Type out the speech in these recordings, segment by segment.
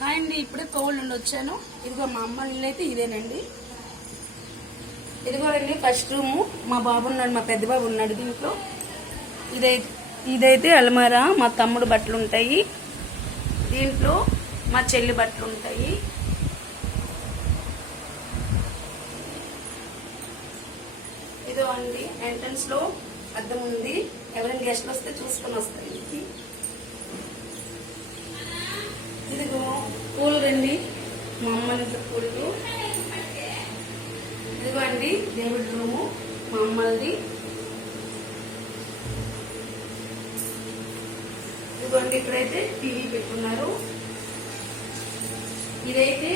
Hi అండి, ఇప్పుడే Covid నుండి వచ్చాను. ఇదిగో మా అమ్మ ఇల్లు అయితే ఇదేనండి. ఇదిగో అండి ఫస్ట్ రూము. మా బాబు ఉన్నాడు, మా పెద్ద బాబు ఉన్నాడు దీంట్లో. ఇదైతే అలమారా. మా తమ్ముడు బట్టలు ఉంటాయి దీంట్లో, మా చెల్లి బట్టలు ఉంటాయి. ఇదో అండి ఎంట్రన్స్ లో అద్దం ఉంది. ఎవరైనా గెస్ట్లు వస్తే చూసుకొని వస్తారు. ఇదిగో కూలర్ అండి, మా అమ్మ ఇంట్లో కూలరు. ఇదిగో అండి దేవుడి రూము మా అమ్మది. ఇదిగోండి ఇక్కడైతే టీవీ పెట్టుకున్నారు. ఇదైతే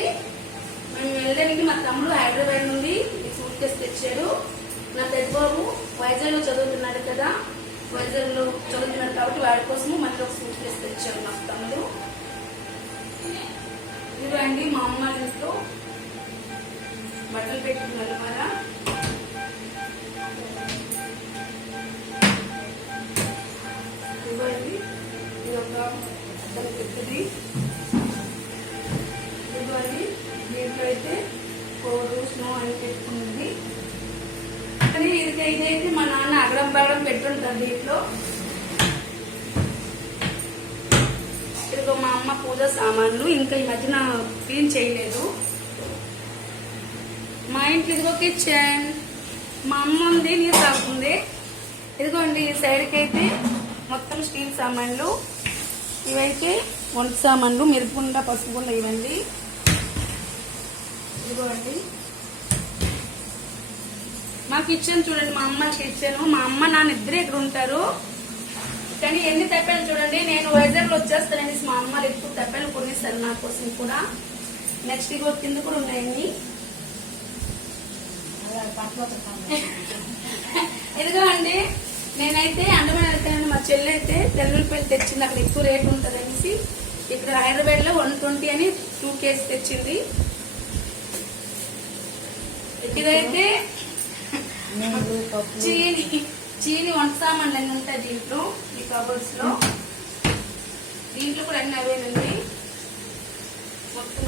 మేము వెళ్ళడానికి మా తమ్ముడు హైదరాబాద్ నుండి సూట్ కేసు తెచ్చాడు. నా పెద్ద బాబు వైజాగ్ లో చదువుతున్నాడు కదా, వైజాగ్ లో చదువుతున్నాడు కాబట్టి వాడి కోసము మళ్ళీ ఒక సూట్ కేసు తెచ్చాడు మా తమ్ముడు. ఇదిగోండి మా అమ్మ ఇంట్లో బట్టలు పెట్టుకున్నారు కదా. ఇదిగోండి ఇది ఒక అద్దం పెద్దది. ఇదిగోండి దీంట్లో అయితే కోడు స్నో అని పెట్టుకున్నది. కానీ ఇదైతే మా నాన్న అగడం బగడం పెట్టుంటారు దీంట్లో. ఇదిగో మా అమ్మ పూజ సామాన్లు ఇంకా ఈ మధ్యన క్లీన్ చేయలేదు. మా ఇంట్లో ఇదిగో కిచెన్. మా అమ్మ ఉంది, నీరు తాగుతుంది. ఇదిగోండి ఈ సైడ్కి అయితే మొత్తం స్టీల్ సామాన్లు. ఇవైతే వంట సామాన్లు, మిరపగుండ, పసుపుగుండ ఇవ్వండి. ఇదిగోండి మా కిచెన్ చూడండి, మా అమ్మ కిచెన్. మా అమ్మ నాన్న ఇద్దరే ఇక్కడ ఉంటారు. కానీ ఎన్ని తెప్పలు చూడండి, నేను వైజాగ్ లో వచ్చేస్తానని మా అమ్మలు ఎక్కువ తెప్పలు కొనేస్తారు నా కోసం కూడా. నెక్స్ట్ ఇగో కింద కూడా ఉన్నాయని. ఇదిగో అండి నేనైతే అండమాన్ వెళ్తానని మా చెల్లి అయితే తెల్లుల్లిపల్లి తెచ్చింది. అక్కడ ఎక్కువ రేట్ ఉంటుంది అనేసి ఇక్కడ హైదరాబాద్ లో 120 అని 2 కేజీ తెచ్చింది. ఇదైతే చీని వంట సామాన్లు అన్ని ఉంటాయి దీంట్లో, ఈ కబోర్డ్స్ లో. దీంట్లో కూడా అన్ని అవేనండి. మొత్తం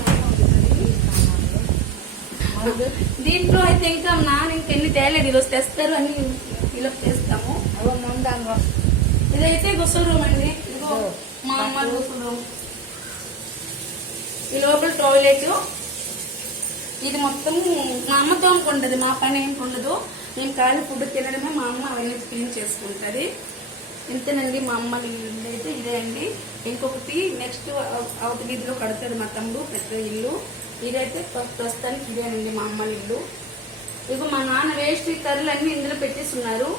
దీంట్లో అయితే ఇంకా నాన్న ఇంకెన్ని తేలేదు, ఈరోజు తెస్తారు, అన్ని ఇలా చేస్తాము. ఇదైతే గుసల్ రూమ్ అండి. ఇదిగో మా అమ్మ గుసల్ రూమ్. ఈ లోపల టాయిలెట్. ఇది మొత్తం మా అమ్మ తోముకుంటది, మా పని ఏం ఉండదు. మేము ఖాళీ ఫుడ్ తినడమే, మా అమ్మ అవన్నీ క్లీన్ చేసుకుంటది. ఇంతేనండి మా అమ్మ ఇల్లు అయితే ఇదే అండి. ఇంకొకటి నెక్స్ట్ అవత వీధిలో కడతాడు మా తమ్ముడు పెద్ద ఇల్లు. ఇదైతే ప్రస్తుతానికి ఇదేనండి మా అమ్మ ఇల్లు. ఇక మా నాన్న వేస్ట్ కర్రలు అన్ని ఇందులో పెట్టేస్తున్నారు.